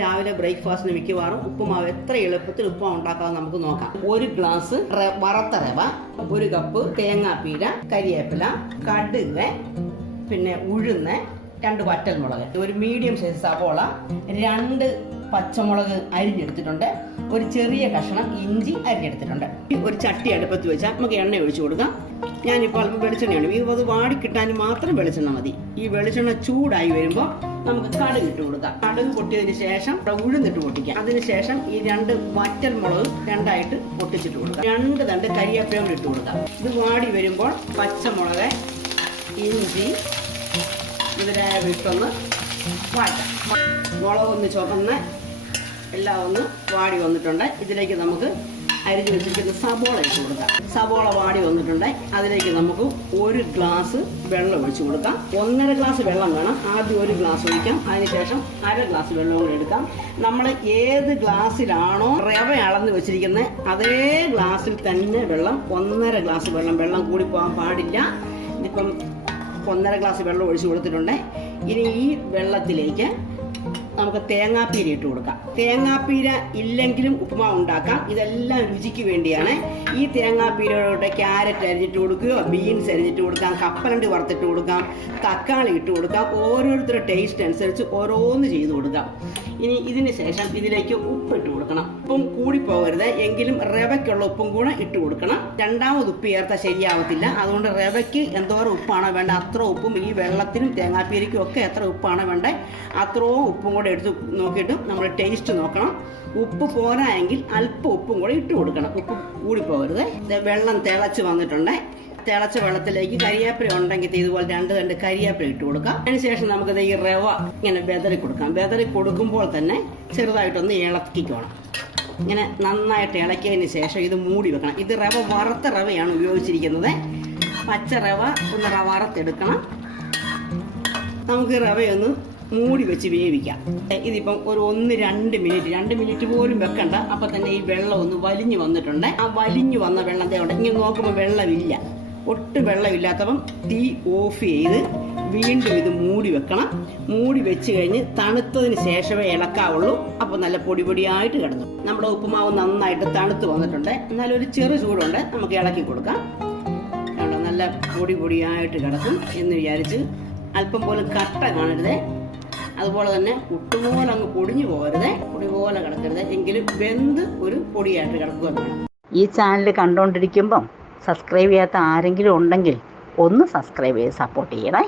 രാവിലെ ബ്രേക്ക്ഫാസ്റ്റിന് മിക്കവാറും ഉപ്പുമാവ് എത്ര എളുപ്പത്തിൽ ഉപ്പുമാവ് ഉണ്ടാക്കാമെന്ന് നമുക്ക് നോക്കാം. ഒരു ഗ്ലാസ് വറുത്ത റവ ഒരു കപ്പ് തേങ്ങാപ്പീര കരിയേപ്പില കടുക് പിന്നെ ഉഴുന്ന് രണ്ട് വറ്റൽമുളക് ഒരു മീഡിയം സൈസ് സവോള രണ്ട് പച്ചമുളക് അരിഞ്ഞെടുത്തിട്ടുണ്ട്. ഒരു ചെറിയ കഷ്ണം ഇഞ്ചി അരിഞ്ഞെടുത്തിട്ടുണ്ട്. ഒരു ചട്ടി അടുപ്പത്ത് വെച്ചാൽ നമുക്ക് എണ്ണ ഒഴിച്ചു കൊടുക്കാം. ഞാനിപ്പോൾ അല്പം വെളിച്ചെണ്ണയാണ് ഈ അത് വാടിക്കിട്ടാൻ മാത്രം വെളിച്ചെണ്ണ മതി. ഈ വെളിച്ചെണ്ണ ചൂടായി വരുമ്പോൾ നമുക്ക് കടുക് ഇട്ട് കൊടുക്കാം. കടുക് പൊട്ടിയതിന് ശേഷം ഉഴുന്നിട്ട് പൊട്ടിക്കാം. അതിന് ശേഷം ഈ രണ്ട് വറ്റൽ മുളക് രണ്ടായിട്ട് പൊട്ടിച്ചിട്ട് കൊടുക്കാം. രണ്ട് തണ്ട് കരിയാപ്പിലും ഇട്ട് കൊടുക്കാം. ഇത് വാടി വരുമ്പോൾ പച്ചമുളക് ഇഞ്ചി ഇതിനെ വിട്ടൊന്ന് വാട്ടാം മുളകൊന്ന് ചുവന്ന് എല്ലാം ഒന്ന് വാടി വന്നിട്ടുണ്ട്. ഇതിലേക്ക് നമുക്ക് അരിഞ്ഞു വെച്ചിട്ട് സബോള ഇട്ട് കൊടുക്കാം. സബോള വാടി വന്നിട്ടുണ്ട്. അതിലേക്ക് നമുക്ക് ഒരു ഗ്ലാസ് വെള്ളം ഒഴിച്ചു കൊടുക്കാം. ഒന്നര ഗ്ലാസ് വെള്ളം വേണം. ആദ്യം ഒരു ഗ്ലാസ് ഒഴിക്കാം. അതിനുശേഷം അര ഗ്ലാസ് വെള്ളം കൂടി എടുക്കാം. നമ്മൾ ഏത് ഗ്ലാസ്സിലാണോ റവ അളന്ന് വെച്ചിരിക്കുന്നത് അതേ ഗ്ലാസ്സിൽ തന്നെ വെള്ളം ഒന്നര ഗ്ലാസ് വെള്ളം വെള്ളം കൂടി പോകാൻ പാടില്ല. ഇതിപ്പം ഒന്നര ഗ്ലാസ് വെള്ളം ഒഴിച്ചു കൊടുത്തിട്ടുണ്ട്. ഇനി ഈ വെള്ളത്തിലേക്ക് നമുക്ക് തേങ്ങാപ്പീര ഇട്ട് കൊടുക്കാം. തേങ്ങാപ്പീര ഇല്ലെങ്കിലും ഉപ്പുമാവ് ഉണ്ടാക്കാം. ഇതെല്ലാം രുചിക്ക് വേണ്ടിയാണ്. ഈ തേങ്ങാപ്പീരയുടെ ക്യാരറ്റ് അരിഞ്ഞിട്ട് കൊടുക്കുകയോ ബീൻസ് അരിഞ്ഞിട്ട് കൊടുക്കാം കപ്പലണ്ടി വറുത്തിട്ട് കൊടുക്കാം തക്കാളി ഇട്ട് കൊടുക്കാം. ഓരോരുത്തരുടെ ടേസ്റ്റ് അനുസരിച്ച് ഓരോന്ന് ചെയ്ത് കൊടുക്കാം. ഇനി ഇതിന് ശേഷം ഇതിലേക്ക് ഉപ്പ് ഇട്ട് കൊടുക്കണം. ഉപ്പും കൂടി പോകരുത്. എങ്കിലും റവയ്ക്കുള്ള ഉപ്പും കൂടെ ഇട്ട് കൊടുക്കണം. രണ്ടാമത് ഉപ്പ് ചേർത്താൽ ശരിയാവത്തില്ല. അതുകൊണ്ട് റവയ്ക്ക് എന്തോരം ഉപ്പാണോ വേണ്ട അത്ര ഉപ്പും ഈ വെള്ളത്തിനും തേങ്ങാപ്പീരയ്ക്കും ഒക്കെ എത്ര ഉപ്പാണോ വേണ്ടേ അത്രയും ഉപ്പും കൂടെ എടുത്ത് നോക്കിയിട്ട് നമ്മൾ ടേസ്റ്റ് നോക്കണം. ഉപ്പ് പോരായെങ്കിൽ അല്പം ഉപ്പും കൂടെ ഇട്ട് കൊടുക്കണം. ഉപ്പ് കൂടി പോകരുത്. വെള്ളം തിളച്ച് വന്നിട്ടുണ്ട്. തിളച്ച വെള്ളത്തിലേക്ക് കരിയാപ്പില ഉണ്ടെങ്കിൽ ഇതുപോലെ രണ്ട് രണ്ട് കരിയാപ്പില ഇട്ട് കൊടുക്കാം. അതിനുശേഷം നമുക്ക് ഈ റവ ഇങ്ങനെ ബെതറി കൊടുക്കാം. ബെതറി കൊടുക്കുമ്പോൾ തന്നെ ചെറുതായിട്ടൊന്ന് ഇളക്കിക്കോണം. ഇങ്ങനെ നന്നായിട്ട് ഇളക്കിയതിന് ശേഷം ഇത് മൂടി വെക്കണം. ഇത് റവ വറുത്ത റവയാണ് ഉപയോഗിച്ചിരിക്കുന്നത്. പച്ച റവ ഒന്ന് വറുത്തെടുക്കണം. നമുക്ക് റവയൊന്ന് മൂടി വെച്ച് വേവിക്കാം. ഇതിപ്പം ഒരു ഒന്ന് രണ്ട് മിനിറ്റ്. രണ്ട് മിനിറ്റ് പോലും വെക്കണ്ട. അപ്പം തന്നെ ഈ വെള്ളം ഒന്ന് വലിഞ്ഞു വന്നിട്ടുണ്ട്. ആ വലിഞ്ഞു വന്ന വെള്ളത്തെ ഉണ്ട് ഇങ്ങനെ നോക്കുമ്പോൾ വെള്ളമില്ല. ഒട്ടും വെള്ളമില്ലാത്തപ്പം തീ ഓഫ് ചെയ്ത് വീണ്ടും ഇത് മൂടി വെക്കണം. മൂടി വെച്ച് കഴിഞ്ഞ് തണുത്തതിന് ശേഷമേ ഇളക്കാവുള്ളൂ. അപ്പോൾ നല്ല പൊടി പൊടിയായിട്ട് കിടന്നു. നമ്മുടെ ഉപ്പുമാവ് നന്നായിട്ട് തണുത്ത് വന്നിട്ടുണ്ട്. എന്നാലും ഒരു ചെറു ചൂടുണ്ട്. നമുക്ക് ഇളക്കി കൊടുക്കാം. കണ്ടോ? നല്ല പൊടി പൊടിയായിട്ട് കിടക്കും എന്ന് വിചാരിച്ച് അല്പം പോലും കട്ട കാണരുത്. അതുപോലെ തന്നെ ഒട്ടുപോലെ അങ്ങ് പൊടിഞ്ഞു പോകരുത്. പൊടി പോലെ കിടക്കരുത്. എങ്കിലും വെന്ത് ഒരു പൊടിയായിട്ട് കിടക്കുക ഈ ചാനൽ കണ്ടുകൊണ്ടിരിക്കുമ്പം സബ്സ്ക്രൈബ് ചെയ്യാത്ത ആരെങ്കിലും ഉണ്ടെങ്കിൽ ഒന്ന് സബ്സ്ക്രൈബ് ചെയ്ത് സപ്പോർട്ട് ചെയ്യണേ.